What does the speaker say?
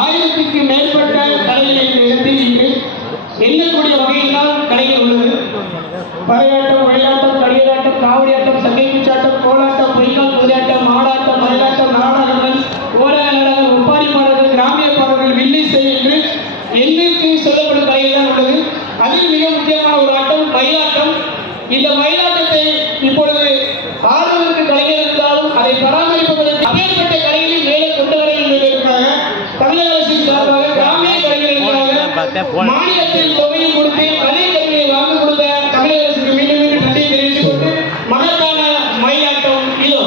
ஆயிரத்துக்கு மேற்பட்ட கலைகள் நிறுத்தி இடத்தில் இங்கு எண்ணக்கூடிய வகையில் தான் கலைகள் உள்ளது. பறையாட்டம் விளையாட்டம் கடியலாட்டம் காவடியாட்டம் சங்கை குச்சாட்டம் கோலாட்டம் பொய்கால் குதிரையாட்டம் மாடாட்டம் மயிலாட்டம் நாடகங்கள் ஓரக நாடகம் ஒப்பாரி பாடல்கள் கிராமிய பாடல்கள் வில்லிசை என்று எண்ணிற்கு சொல்லப்படும் கலைகள் தான் உள்ளது. அதில் மிக முக்கியமான ஒரு ஆட்டம் மயிலாட்டம். இந்த மயிலாட்டத்தை இப்பொழுது கொடுத்த மானியத்தில் தொகையும் கொடுத்து அதே கல்வியை வாங்க கொடுத்த தமிழக அரசுக்கு மகத்தான மயிலாட்டம் இதோ.